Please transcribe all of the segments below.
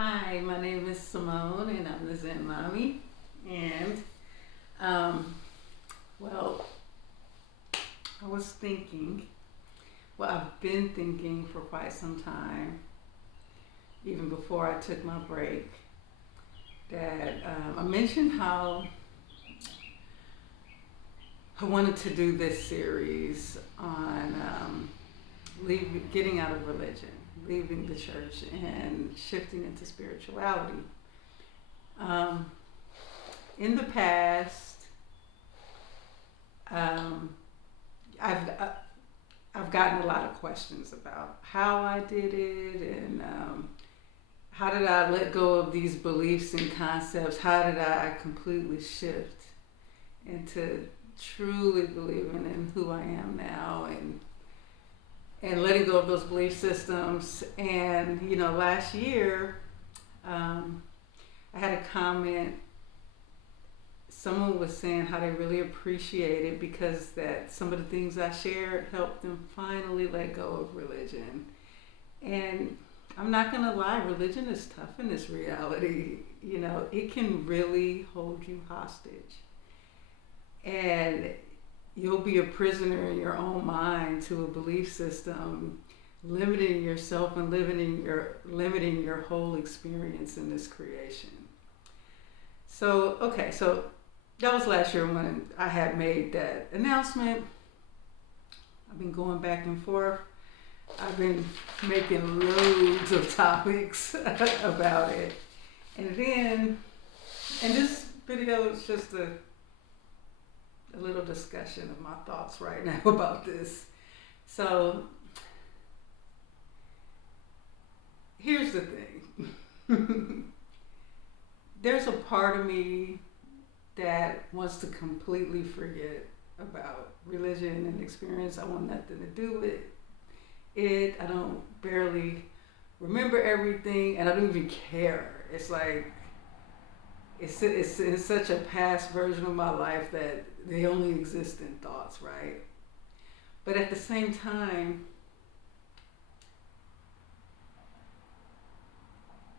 Hi, my name is Simone, and I'm the Zen Mommy. And, um, well, I was thinking, I've been thinking for quite some time, even before I took my break, that I mentioned how I wanted to do this series on getting out of religion, leaving the church, and shifting into spirituality. Um, in the past, um, I've I've gotten a lot of questions about how I did it and how did I let go of these beliefs and concepts? How did I completely shift into truly believing in who I am now and letting go of those belief systems? And last year, um, I had a comment. Someone was saying how they really appreciate it because that some of the things I shared helped them finally let go of religion. And I'm not gonna lie, religion is tough in this reality. It can really hold you hostage. And you'll be a prisoner in your own mind to a belief system, limiting yourself and limiting your whole experience in this creation. So that was last year when I had made that announcement. I've been going back and forth. I've been making loads of topics about it. And this video is just a little discussion of my thoughts right now about this. So here's the thing. There's a part of me that wants to completely forget about religion and experience. I want nothing to do with it. I don't barely remember everything, and I don't even care. It's like it's in such a past version of my life that they only exist in thoughts, right? But at the same time,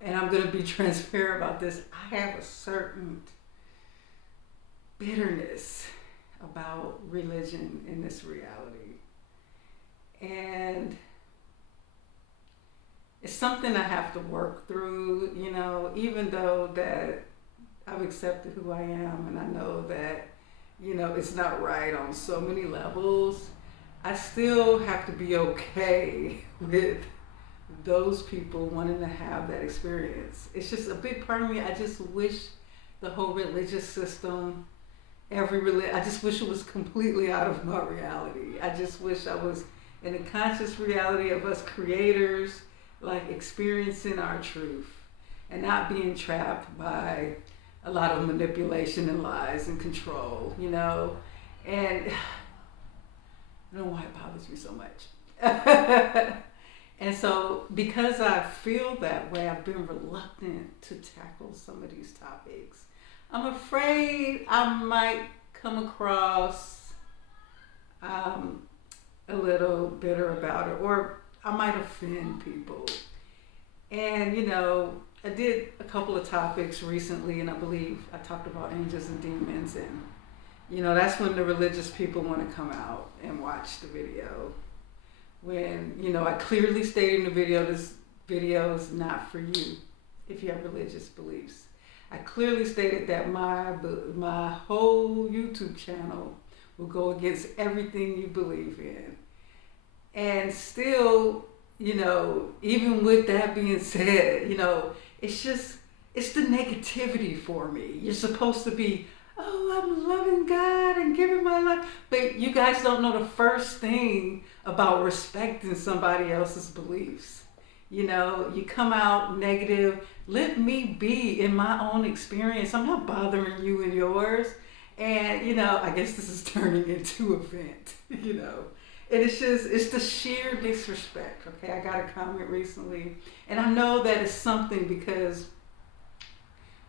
and I'm going to be transparent about this, I have a certain bitterness about religion in this reality. And it's something I have to work through, even though that I've accepted who I am and I know that, it's not right on so many levels. I still have to be okay with those people wanting to have that experience. It's just a big part of me. I just wish the whole religious system, I just wish it was completely out of my reality. I just wish I was in a conscious reality of us creators, like experiencing our truth and not being trapped by a lot of manipulation and lies and control, And I don't know why it bothers me so much. And so because I feel that way, I've been reluctant to tackle some of these topics. I'm afraid I might come across a little bitter about it, or I might offend people. And I did a couple of topics recently, and I believe I talked about angels and demons, and that's when the religious people want to come out and watch the video. When I clearly stated in the video, this video is not for you if you have religious beliefs. I clearly stated that my whole YouTube channel will go against everything you believe in. And still, even with that being said, it's the negativity for me. You're supposed to be, oh, I'm loving God and giving my life. But you guys don't know the first thing about respecting somebody else's beliefs. You come out negative. Let me be in my own experience. I'm not bothering you and yours. And, I guess this is turning into a vent, And it's the sheer disrespect, okay? I got a comment recently. And I know that it's something because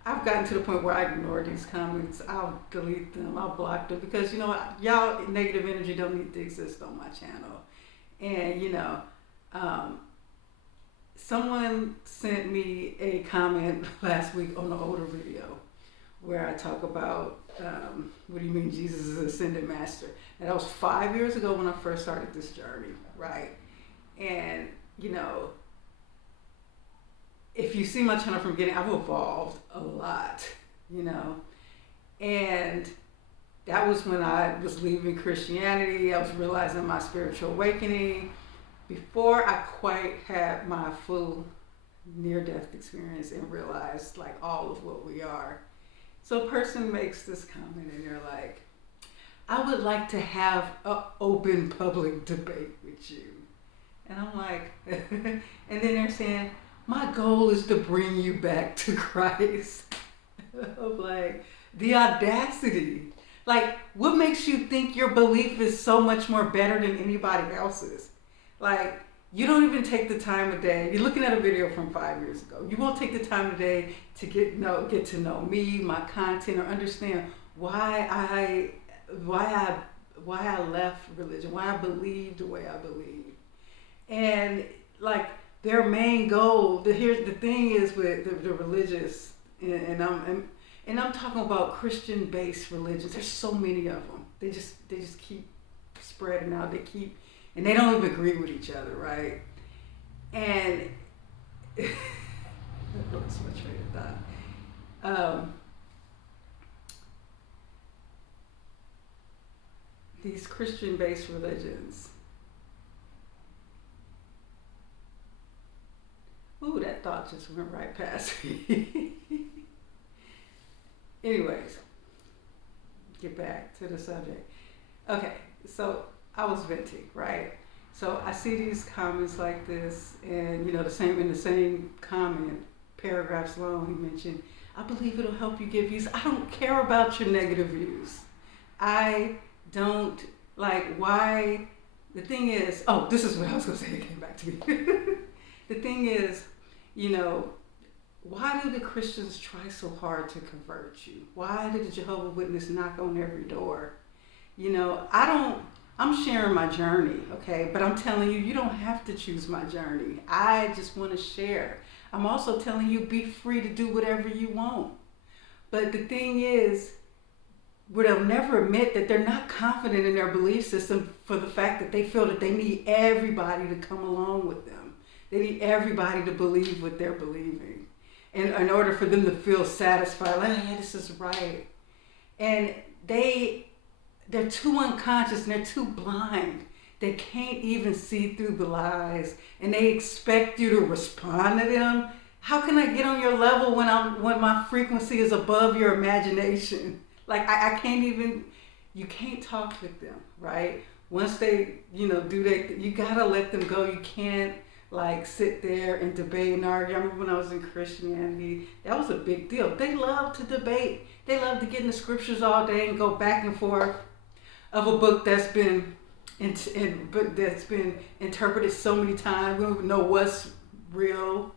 I've gotten to the point where I ignore these comments. I'll delete them. I'll block them because, y'all negative energy don't need to exist on my channel. And, someone sent me a comment last week on the older video where I talk about what do you mean Jesus is ascended master? And that was 5 years ago when I first started this journey, right? And if you see my channel from beginning, I've evolved a lot, and that was when I was leaving Christianity. I was realizing my spiritual awakening before I quite had my full near-death experience and realized like all of what we are. So a person makes this comment and they're like, I would like to have an open public debate with you. And I'm like, and then they're saying, my goal is to bring you back to Christ. I'm like, the audacity. Like, what makes you think your belief is so much more better than anybody else's? Like, you don't even take the time of day. You're looking at a video from 5 years ago. You won't take the time of day to get to know me, my content, or understand why I left religion, why I believe the way I believe. And like their main goal, here's the thing is with the religious, and I'm talking about Christian-based religions. There's so many of them. They just keep spreading out. And they don't even agree with each other, right? And that's my train of thought. These Christian-based religions. Ooh, that thought just went right past me. Anyways, get back to the subject. Okay, so I was venting, right? So I see these comments like this, and in the same comment, paragraphs long, he mentioned, I believe it'll help you get views. I don't care about your negative views. I don't why. The thing is, this is what I was gonna say. It came back to me. The thing is, why do the Christians try so hard to convert you? Why did the Jehovah's Witness knock on every door? I'm sharing my journey, okay? But I'm telling you, you don't have to choose my journey. I just want to share. I'm also telling you, be free to do whatever you want. But the thing is, where they'll never admit that they're not confident in their belief system for the fact that they feel that they need everybody to come along with them. They need everybody to believe what they're believing. And in order for them to feel satisfied, like, yeah, this is right. And they're too unconscious and they're too blind. They can't even see through the lies, and they expect you to respond to them. How can I get on your level when my frequency is above your imagination? Like I can't even. You can't talk with them, right? Once they, you gotta let them go. You can't sit there and debate and argue. I remember when I was in Christianity, that was a big deal. They love to debate. They love to get in the scriptures all day and go back and forth of a book that's been interpreted so many times. We don't even know what's real.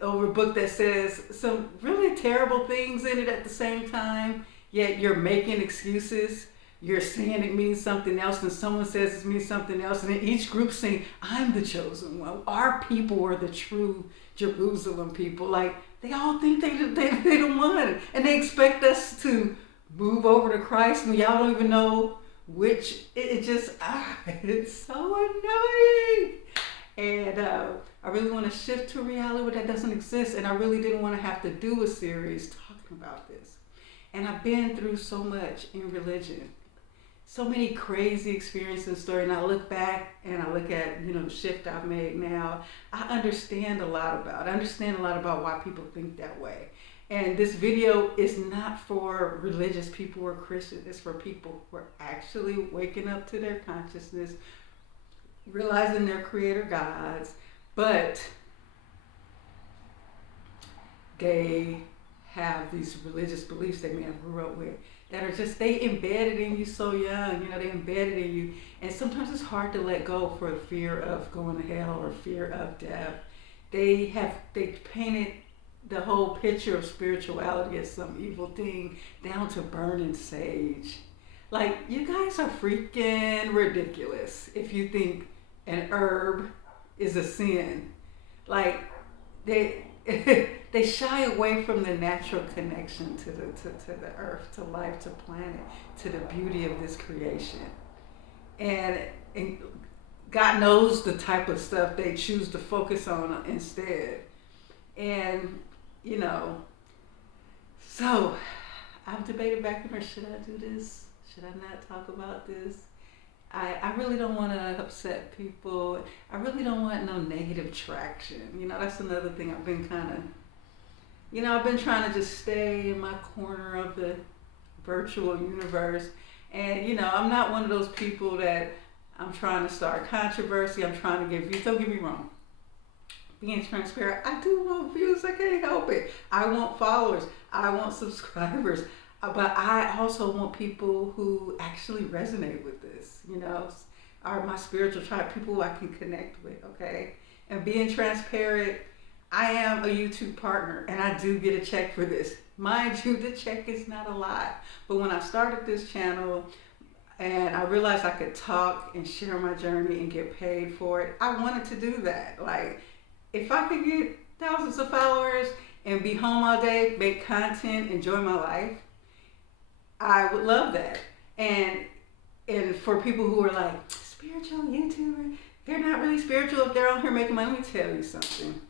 Over a book that says some really terrible things in it at the same time, yet you're making excuses. You're saying it means something else, and someone says it means something else, and then each group saying, I'm the chosen one. Our people are the true Jerusalem people. Like, they all think they the one, and they expect us to move over to Christ, and y'all don't even know which. It's so annoying. And I really want to shift to a reality where that doesn't exist, and I really didn't want to have to do a series talking about this. And I've been through so much in religion. So many crazy experiences and stories, and I look back and I look at the shift I've made now. I understand a lot about why people think that way. And this video is not for religious people or Christians. It's for people who are actually waking up to their consciousness, realizing they're creator gods, but they have these religious beliefs they may have grew up with that are just, they embedded in you so young, they embedded in you. And sometimes it's hard to let go for fear of going to hell or fear of death. They painted the whole picture of spirituality as some evil thing down to burning sage. Like, you guys are freaking ridiculous if you think an herb is a sin. Like, they they shy away from the natural connection to the earth, to life, to planet, to the beauty of this creation. And God knows the type of stuff they choose to focus on instead. And you know, so I've debated back and forth, should I do this? Should I not talk about this? I really don't want to upset people. I really don't want no negative traction. You know, that's another thing I've been kind of, I've been trying to just stay in my corner of the virtual universe. And, I'm not one of those people that I'm trying to start controversy. I'm trying to get views. Don't get me wrong. Being transparent, I do want views. I can't help it. I want followers. I want subscribers. But I also want people who actually resonate with this, are my spiritual tribe, people who I can connect with, okay? And being transparent, I am a YouTube partner and I do get a check for this. Mind you, the check is not a lot. But when I started this channel and I realized I could talk and share my journey and get paid for it, I wanted to do that. Like, if I could get thousands of followers and be home all day, make content, enjoy my life, I would love that. And for people who are like, spiritual YouTuber, they're not really spiritual if they're on here making money. Let me tell you something.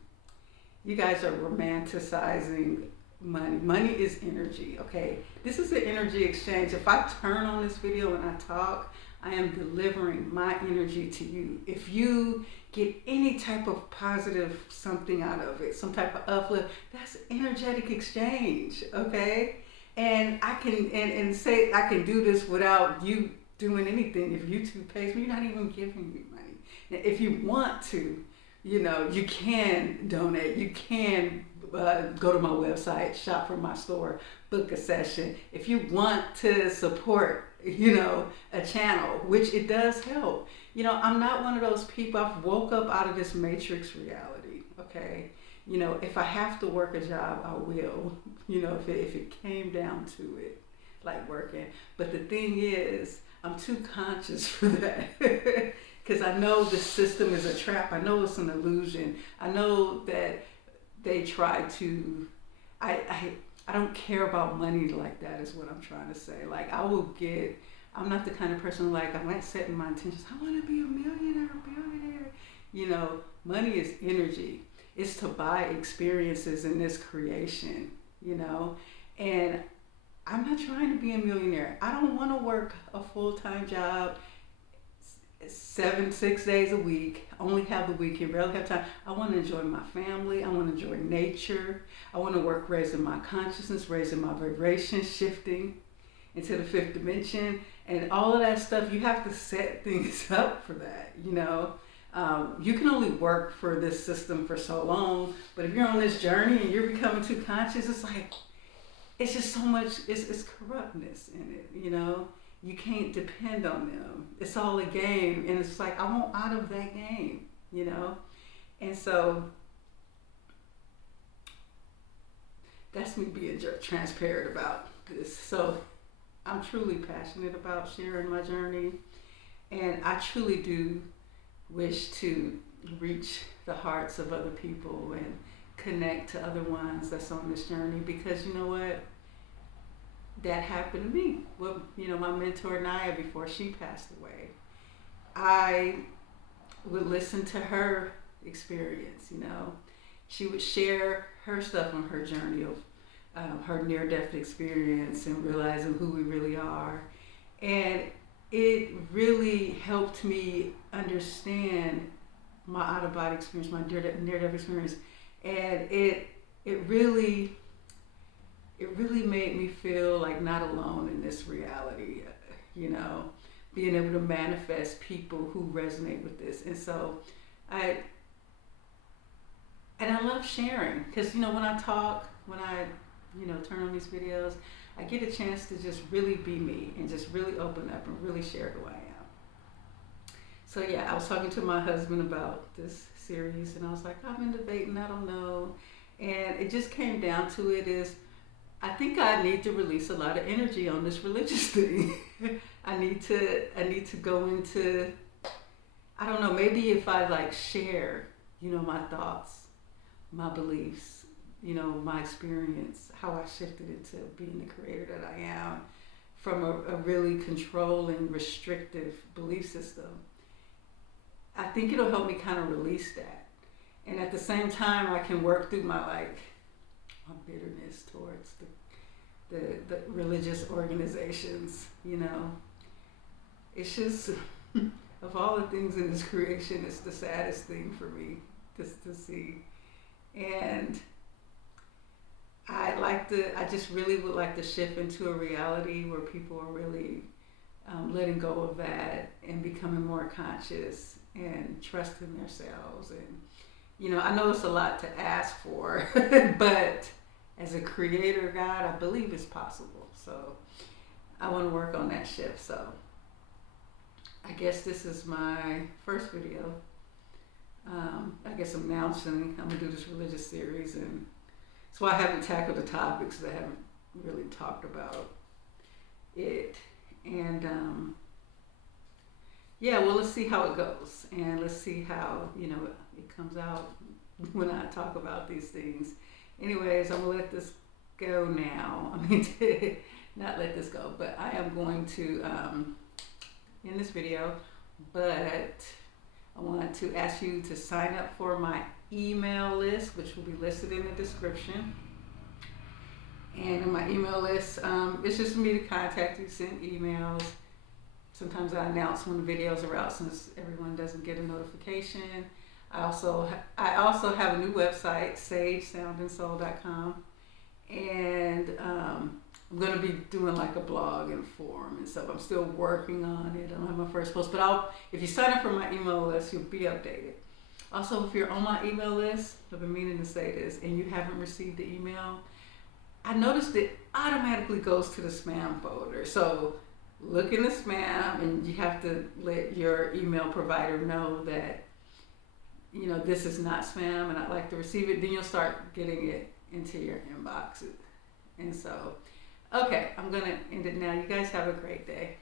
You guys are romanticizing money. Money is energy, okay? This is an energy exchange. If I turn on this video and I talk, I am delivering my energy to you. If you get any type of positive something out of it, some type of uplift, that's energetic exchange, okay? And I can and say I can do this without you doing anything. If YouTube pays me, you're not even giving me money. Now, if you want to, you can donate. You can go to my website, shop from my store, book a session. If you want to support, a channel, which it does help. I'm not one of those people. I've woke up out of this matrix reality, okay? If I have to work a job, I will. If it came down to it, like working. But the thing is, I'm too conscious for that. Because I know the system is a trap. I know it's an illusion. I know that they try to, I don't care about money like that is what I'm trying to say. Like I'm not the kind of person like, I'm not setting my intentions. I want to be a millionaire, billionaire. Money is energy. It's to buy experiences in this creation, and I'm not trying to be a millionaire. I don't want to work a full-time job 6 days a week, only have the weekend, barely have time. I want to enjoy my family. I want to enjoy nature. I want to work raising my consciousness, raising my vibration, shifting into the fifth dimension, and all of that stuff. You have to set things up for that, You can only work for this system for so long, but if you're on this journey and you're becoming too conscious, it's like, it's just so much, it's corruptness in it, You can't depend on them. It's all a game, and it's like, I want out of that game, And so, that's me being transparent about this. So, I'm truly passionate about sharing my journey, and I truly do wish to reach the hearts of other people and connect to other ones that's on this journey, because you know what? That happened to me. Well, my mentor Naya, before she passed away, I would listen to her experience, She would share her stuff on her journey of her near-death experience and realizing who we really are. And it really helped me understand my out-of-body experience, my near-death experience. And it really made me feel like not alone in this reality, being able to manifest people who resonate with this. And so I love sharing, because, when I talk, when I, turn on these videos, I get a chance to just really be me and just really open up and really share who I am. So yeah, I was talking to my husband about this series, and I was like, I've been debating, I don't know. And it just came down to it is, I think I need to release a lot of energy on this religious thing. I need to go into, I don't know, maybe if I share, my thoughts my beliefs, you know, my experience, how I shifted into being the creator that I am from a really controlling, restrictive belief system. I think it'll help me kind of release that. And at the same time, I can work through my my bitterness towards the religious organizations, you know. It's just, of all the things in this creation, it's the saddest thing for me just to see. And I just really would like to shift into a reality where people are really letting go of that and becoming more conscious and trusting themselves. And, you know, I know it's a lot to ask for, but as a creator God, I believe it's possible. So I want to work on that shift. So I guess this is my first video. I guess I'm announcing I'm gonna do this religious series, and that's why I haven't tackled the topics, that I haven't really talked about it. And yeah, well, let's see how it goes, and let's see how, you know, it comes out when I talk about these things. Anyways, I'm gonna let this go now. I mean, not let this go, but I am going to end this video. But I want to ask you to sign up for my email list, which will be listed in the description. And in my email list, it's just for me to contact you, send emails. Sometimes I announce when the videos are out, since everyone doesn't get a notification. I also have a new website, sagesoundandsoul.com, and I'm going to be doing like a blog and forum and stuff. I'm still working on it. I don't have my first post, but if you sign up for my email list, you'll be updated. Also, if you're on my email list, I've been meaning to say this, and you haven't received the email, I noticed it automatically goes to the spam folder. So look in the spam, and you have to let your email provider know that, you know, this is not spam and I'd like to receive it. Then you'll start getting it into your inbox. And so, okay, I'm going to end it now. You guys have a great day.